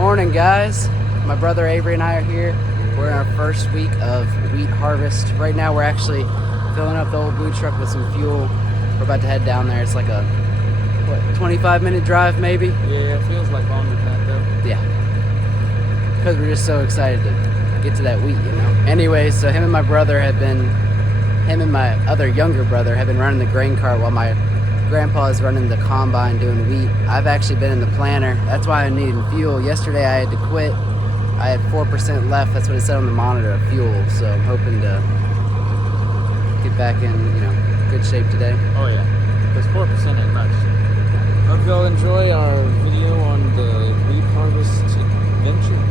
Morning, guys. My brother Avery and I are here. We're in our first week of wheat harvest. Right now we're actually filling up the old blue truck with some fuel. We're about to head down there. It's like a 25-minute drive maybe? Yeah, it feels like longer than that though. Yeah. Because we're just so excited to get to that wheat, you know. Anyway, so him and my other younger brother have been running the grain cart while my grandpa is running the combine doing wheat. I've actually been in the planter. That's why I needed fuel. Yesterday I had to quit. I had 4% left. That's what it said on the monitor of fuel. So I'm hoping to get back in, good shape today. Oh yeah, because 4% ain't much. Hope y'all enjoy our video on the wheat harvest adventure.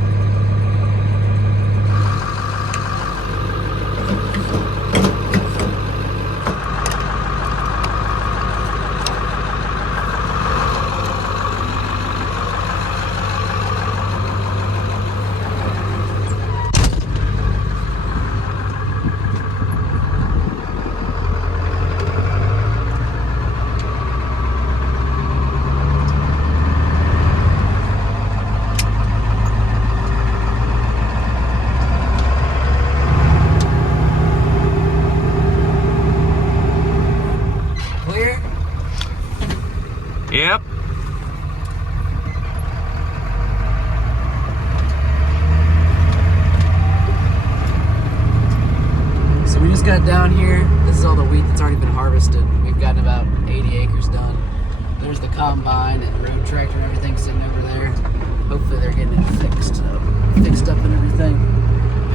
Yep. So we just got down here. This is all the wheat that's already been harvested. We've gotten about 80 acres done. There's the combine and the road tractor and everything sitting over there. Hopefully they're getting it fixed up and everything.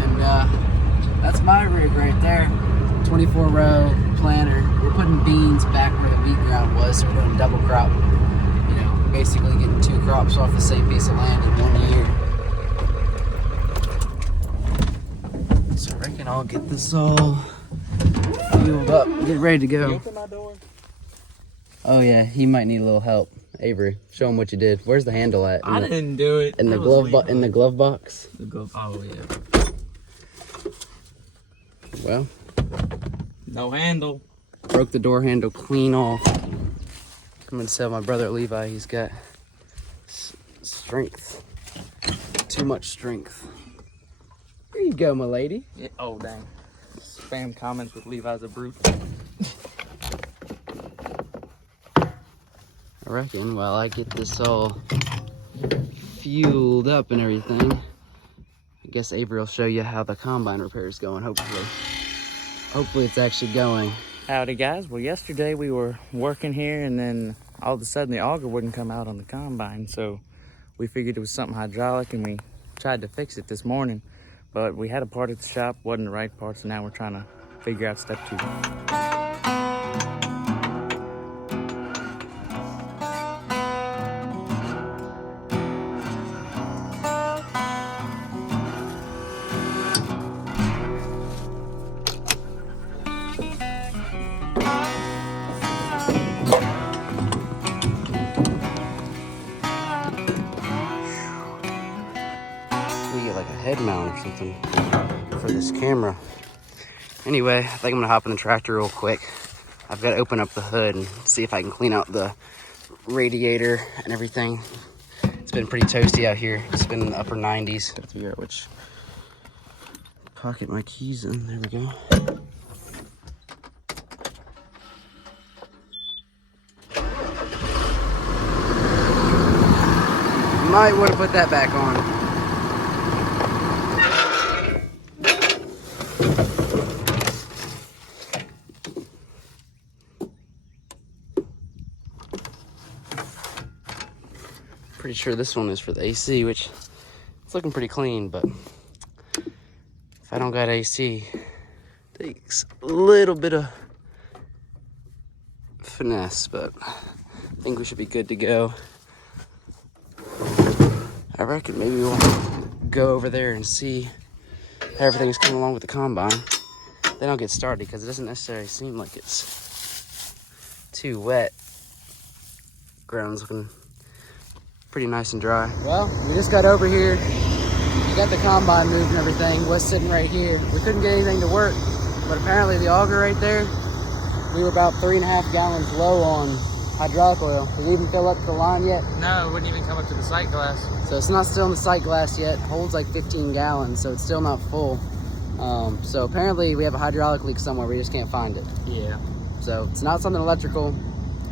And that's my rig right there. 24-row planter. We're putting beans back where the wheat ground was, so we're doing double crop. Basically getting 2 crops off the same piece of land in 1 year. So I reckon I'll get this all fueled up, get ready to go. Can you open my door? Oh yeah, he might need a little help. Avery, show him what you did. Where's the handle at? I didn't do it. In the glove box. The glove. Oh yeah. Well, no handle. broke the door handle clean off. I'm gonna tell my brother Levi he's got strength. Too much strength. There you go, my lady. Yeah. Oh dang. Spam comments with Levi's a brute. I reckon while I get this all fueled up and everything, I guess Avery will show you how the combine repair is going, hopefully. Hopefully it's actually going. Howdy guys. Well, yesterday we were working here and then all of a sudden the auger wouldn't come out on the combine, so we figured it was something hydraulic and we tried to fix it this morning, but we had a part at the shop, wasn't the right part, so now we're trying to figure out step 2. Head mount or something for this camera. Anyway, I think I'm gonna hop in the tractor real quick. I've got to open up the hood and see if I can clean out the radiator and everything. It's been pretty toasty out here. It's been in the upper 90s. Gotta figure out which pocket my keys in. There we go. Might want to put that back on. Pretty sure this one is for the AC, which it's looking pretty clean, but if I don't got AC, it takes a little bit of finesse, but I think we should be good to go. I reckon maybe we'll go over there and see how everything's coming along with the combine. Then I'll get started because it doesn't necessarily seem like it's too wet. Ground's looking pretty nice and dry. Well, we just got over here. We got the combine moved and everything. Was sitting right here. We couldn't get anything to work, but apparently the auger right there, we were about 3.5 gallons low on hydraulic oil. Did it even fill up the line yet? No, it wouldn't even come up to the sight glass. So it's not still in the sight glass yet. Holds like 15 gallons, so it's still not full. So apparently we have a hydraulic leak somewhere. We just can't find it. Yeah. So it's not something electrical.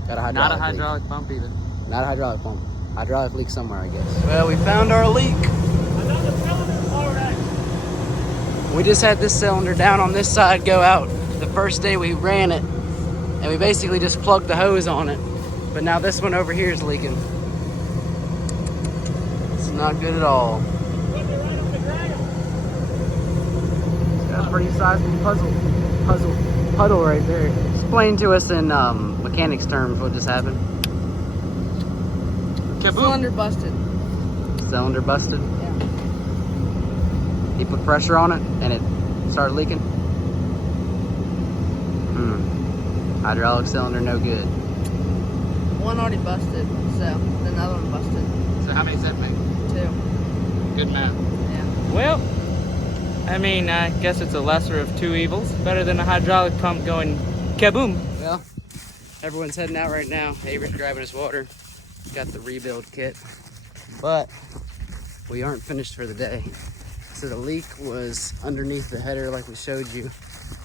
Got a hydraulic Not a leak. hydraulic pump either. Not a hydraulic pump. Hydraulic leak somewhere, I guess. Well, we found our leak. Another cylinder already. We just had this cylinder down on this side go out the first day we ran it. And we basically just plugged the hose on it. But now this one over here is leaking. It's not good at all. It's got a pretty sizable puddle right there. Explain to us in mechanics terms what just happened. Kaboom. Cylinder busted. Cylinder busted. Yeah. He put pressure on it and it started leaking. Hydraulic cylinder no good. One already busted, so another one busted. So how many does that make? 2. Good math. Yeah. Well, I mean, I guess it's a lesser of two evils. Better than a hydraulic pump going kaboom. Well, everyone's heading out right now. Avery's grabbing his water. Got the rebuild kit. But we aren't finished for the day. So the leak was underneath the header like we showed you.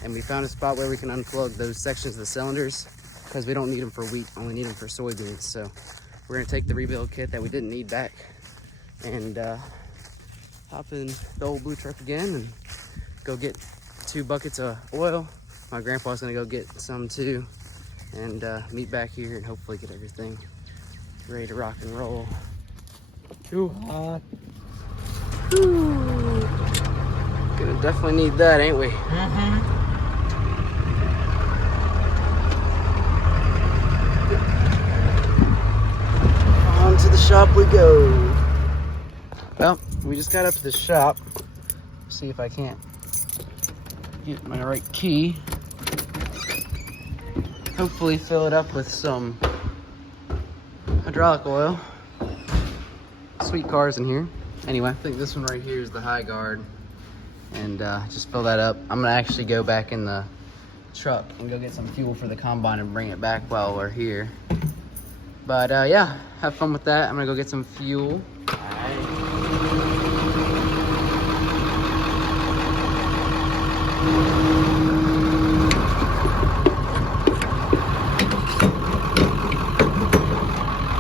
And we found a spot where we can unplug those sections of the cylinders because we don't need them for wheat, only need them for soybeans. So we're gonna take the rebuild kit that we didn't need back and hop in the old blue truck again and go get 2 buckets of oil. My grandpa's gonna go get some too and meet back here and hopefully get everything ready to rock and roll. Too hot. Gonna definitely need that, ain't we? Mm-hmm. On to the shop we go. Well, we just got up to the shop. See if I can't get my right key. Hopefully fill it up with some hydraulic oil. Sweet cars in here. Anyway, I think this one right here is the high guard. And just fill that up. I'm gonna actually go back in the truck and go get some fuel for the combine and bring it back while we're here. But yeah, have fun with that. I'm gonna go get some fuel.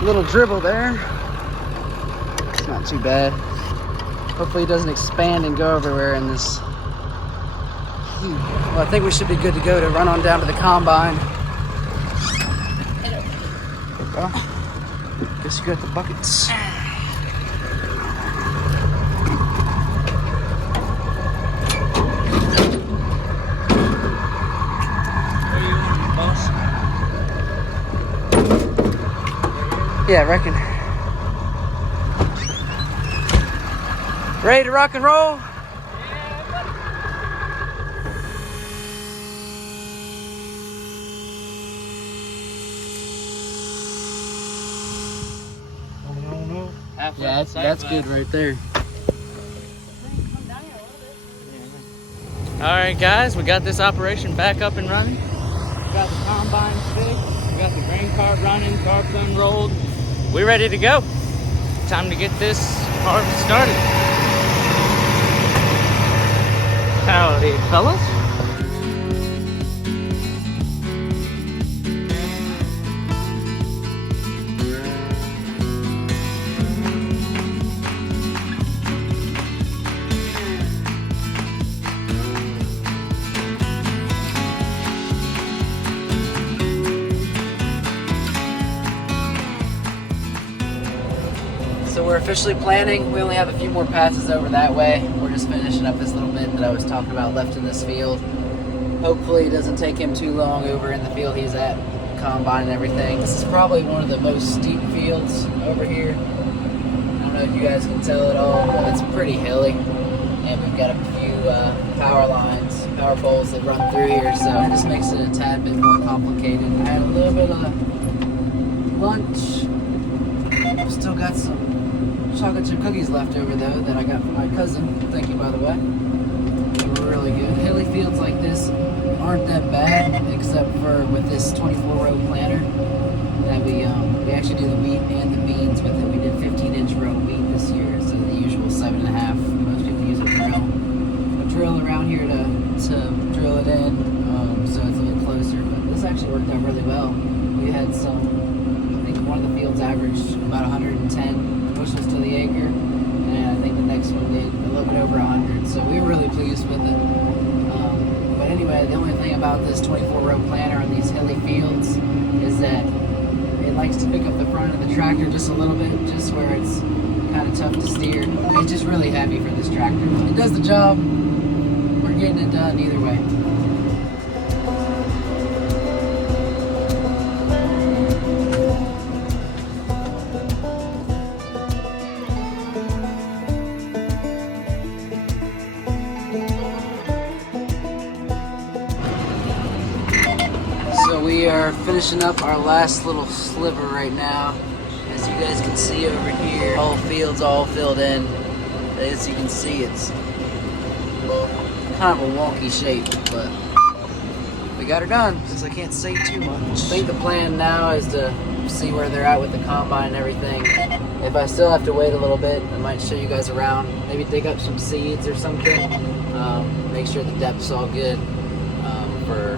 Little dribble there. It's not too bad. Hopefully it doesn't expand and go everywhere in this heat. Well, I think we should be good to go to run on down to the combine. Well, guess you got the buckets. Yeah, I reckon. Ready to rock and roll? Yeah, that's good right there. All right, guys, we got this operation back up and running. We got the combine fixed. We got the grain cart running, carbs unrolled. We're ready to go. Time to get this harvest started. Howdy, fellas. So we're officially planting. We only have a few more passes over that way. We're just finishing up this little bit that I was talking about left in this field. Hopefully it doesn't take him too long over in the field he's at, combine and everything. This is probably one of the most steep fields over here. I don't know if you guys can tell at all, but it's pretty hilly. And we've got a few power lines, power poles that run through here, so it just makes it a tad bit more complicated. We had a little bit of lunch. Still got some chocolate chip cookies left over though that I got from my cousin. Thank you, by the way. They were really good. Hilly fields like this aren't that bad, except for with this 24-row planter. that we actually do the wheat and the beans with it. We did 15-inch row wheat this year instead of the usual 7.5. Most people use a drill around here to drill it in, so it's a little closer. But this actually worked out really well. We had some, I think one of the fields averaged about 110 bushels to the acre, and I think the next one did a little bit over 100. So we were really pleased with it. But anyway, the only thing about this 24-row planter on these hilly fields is that it likes to pick up the front of the tractor just a little bit, just where it's kind of tough to steer. It's just really heavy for this tractor. It does the job. We're getting it done either way. So we are finishing up our last little sliver right now. As you guys can see over here, the whole field's all filled in. As you can see, it's kind of a wonky shape, but we got her done, since I can't say too much. I think the plan now is to see where they're at with the combine and everything. If I still have to wait a little bit, I might show you guys around, maybe dig up some seeds or something. Make sure the depth's all good for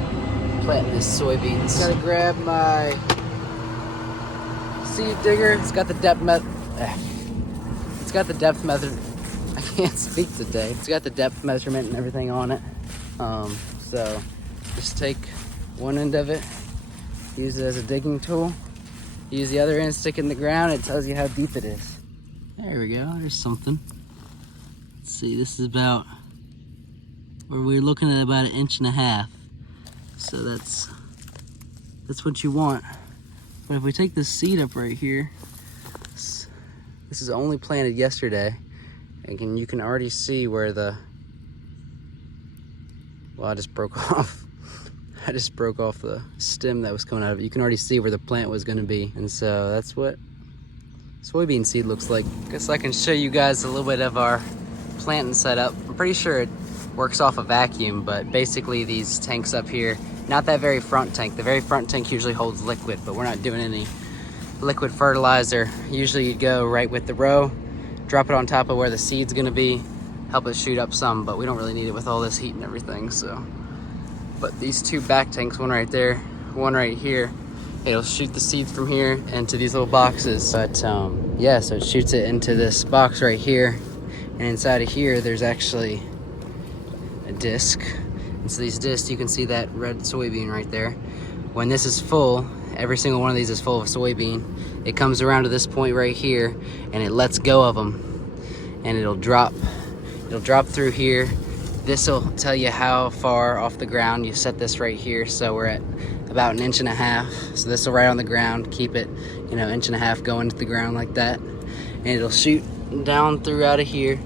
planting this soybeans. Gotta grab my seed digger. It's got the depth method. I can't speak today. It's got the depth measurement and everything on it. So just take one end of it, use it as a digging tool. Use the other end, stick it in the ground. It tells you how deep it is. There we go. There's something. Let's see. This is about where we're looking at about 1.5 inches. So that's what you want. But if we take this seed up right here, this is only planted yesterday, and you can already see where the, well, I just broke off the stem that was coming out of it. You can already see where the plant was gonna be. And so that's what soybean seed looks like. Guess I can show you guys a little bit of our planting setup. I'm pretty sure it works off a vacuum, but basically these tanks up here, not that very front tank. The very front tank usually holds liquid, but we're not doing any liquid fertilizer. Usually you'd go right with the row, drop it on top of where the seed's gonna be, help it shoot up some, but we don't really need it with all this heat and everything, so. But these two back tanks, one right there, one right here, it'll shoot the seeds from here into these little boxes. But yeah, so it shoots it into this box right here, and inside of here there's actually a disc. And so these discs, you can see that red soybean right there. When this is full, every single one of these is full of soybean. It comes around to this point right here, and it lets go of them, and it'll drop through here. This will tell you how far off the ground. You set this right here, so we're at about 1.5 inches. So this will right on the ground, keep it, 1.5 inches going to the ground like that, and it'll shoot down through out of here,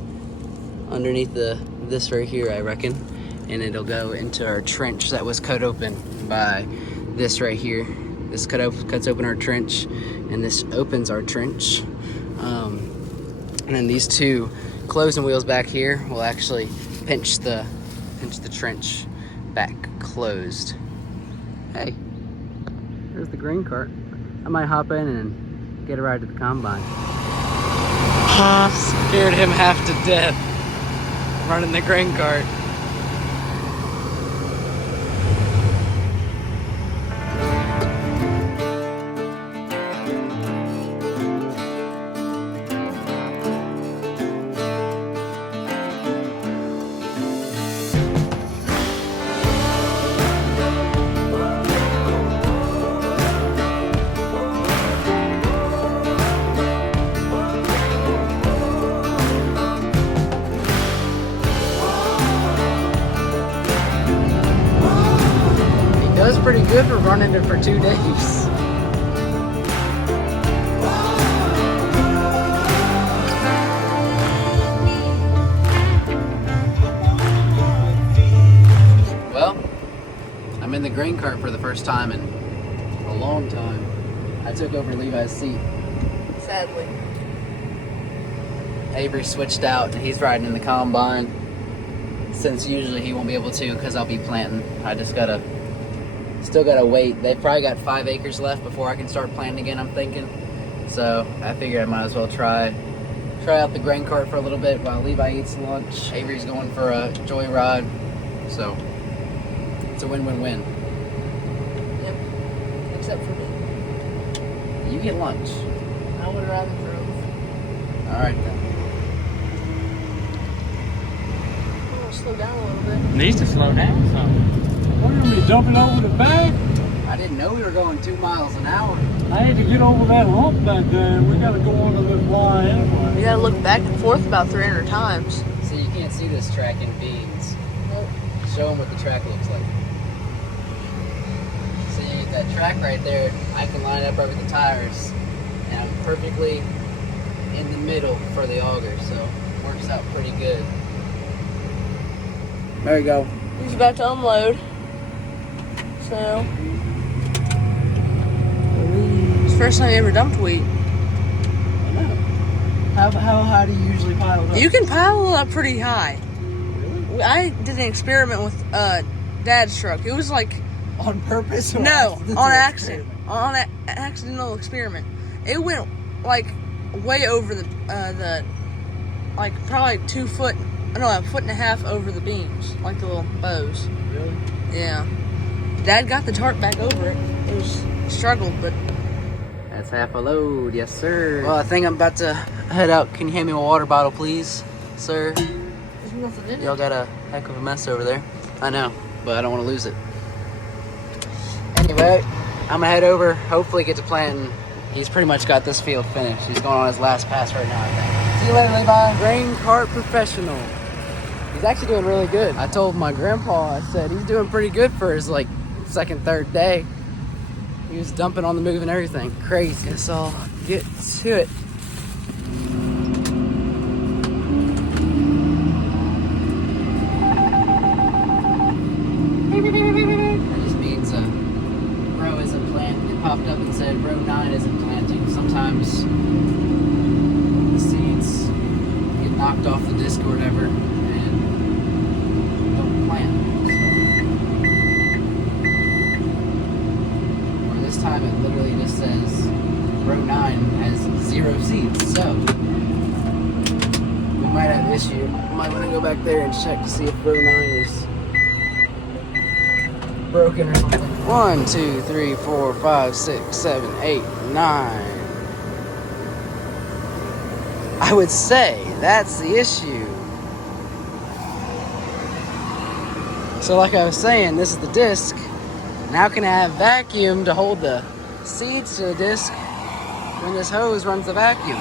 underneath this right here, I reckon, and it'll go into our trench that was cut open by this right here. This cuts open our trench, and this opens our trench. And then these two closing wheels back here will actually pinch the trench back closed. Hey, there's the grain cart. I might hop in and get a ride to the combine. Scared him half to death running the grain cart. That was pretty good for running it for 2 days. Well, I'm in the grain cart for the first time in a long time. I took over Levi's seat. Sadly. Avery switched out and he's riding in the combine. Since usually he won't be able to because I'll be planting. I just gotta Still gotta wait. They've probably got 5 acres left before I can start planting again, I'm thinking. So I figured I might as well try out the grain cart for a little bit while Levi eats lunch. Avery's going for a joyride. So it's a win-win-win. Yep. Except for me. You get lunch. I would rather drove. All right then. I'm gonna slow down a little bit. Needs to slow down some. What are you jumping over the bank? I didn't know we were going 2 miles an hour. I had to get over that hump back there. We gotta go under this line anyway. You gotta look back and forth about 300 times. See, you can't see this track in beans. Nope. Show them what the track looks like. So you get that track right there. I can line up over the tires, and I'm perfectly in the middle for the auger, so it works out pretty good. There you go. He's about to unload. So it's the first time you ever dumped wheat. I know. How high do you usually pile it up? You can pile it up pretty high. Really? I did an experiment with Dad's truck. It was like On purpose? Or no, accidental on accident, experiment? on an accidental experiment. It went like way over the like probably like 2 foot, no, a foot and a half over the beams, like the little bows. Really? Yeah. Dad got the tarp back over it. It was struggled, but That's half a load, yes sir. Well, I think I'm about to head out. Can you hand me a water bottle, please, sir? there's nothing in Y'all it. got a heck of a mess over there. I know, but I don't want to lose it. Anyway, I'm gonna head over, hopefully get to planting. He's pretty much got this field finished. He's going on his last pass right now, I think. See you later, Levi. Grain cart professional. He's actually doing really good. I told my grandpa, I said, he's doing pretty good for his, like, second, third day. He was dumping on the move and everything. Crazy. Guess I'll get to it. That just means row isn't planted. It popped up and said row 9 isn't planting. Sometimes the seeds get knocked off the disc or whatever and don't plant. So, or this time it literally just says row 9 has 0 seeds. So we might have an issue. I might want to go back there and check to see if row 9 is broken or something. 1, 2, 3, 4, 5, 6, 7, 8, 9. I would say that's the issue. So like I was saying, this is the disc. And how can I have vacuum to hold the seeds to the disc when this hose runs the vacuum?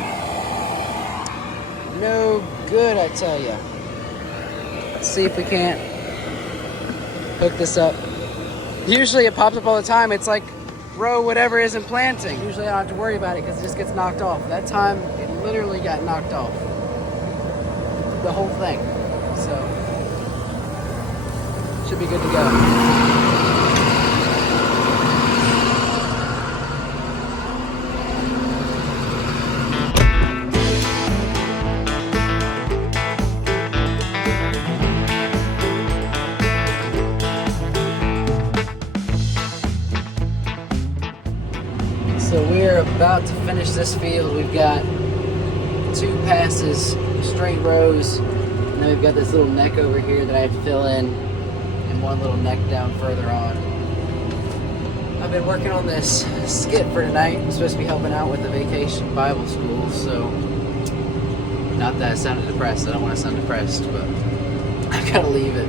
No good, I tell you. Let's see if we can't hook this up. Usually it pops up all the time. It's like row whatever isn't planting. Usually I don't have to worry about it because it just gets knocked off. That time it literally got knocked off. The whole thing. So should be good to go. So we're about to finish this field. We've got 2 passes, straight rows, and then we've got this little neck over here that I have to fill in, and one little neck down further on. I've been working on this skit for tonight. I'm supposed to be helping out with the vacation Bible school, so not that I sounded depressed. I don't want to sound depressed, but I gotta leave it,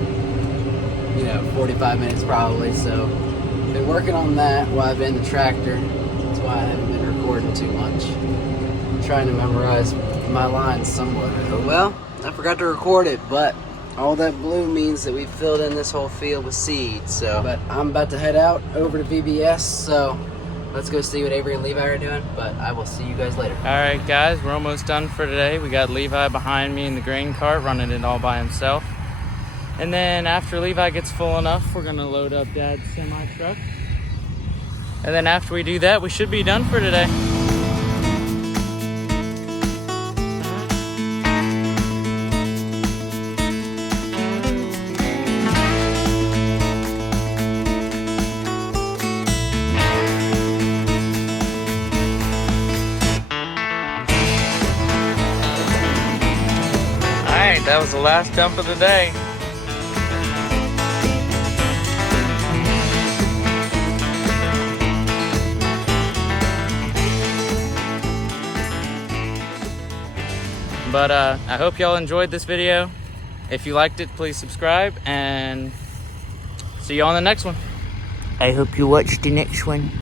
45 minutes probably, so been working on that while I've been in the tractor. That's why I haven't been recording too much. I'm trying to memorize my lines somewhat. Well, I forgot to record it, but all that blue means that we filled in this whole field with seeds. But I'm about to head out over to VBS, so let's go see what Avery and Levi are doing, but I will see you guys later. All right, guys, we're almost done for today. We got Levi behind me in the grain cart running it all by himself. And then after Levi gets full enough, we're gonna load up Dad's semi-truck. And then after we do that, we should be done for today. right, that was the last dump of the day. But I hope y'all enjoyed this video. If you liked it, please subscribe, and see you on the next one. I hope you watch the next one.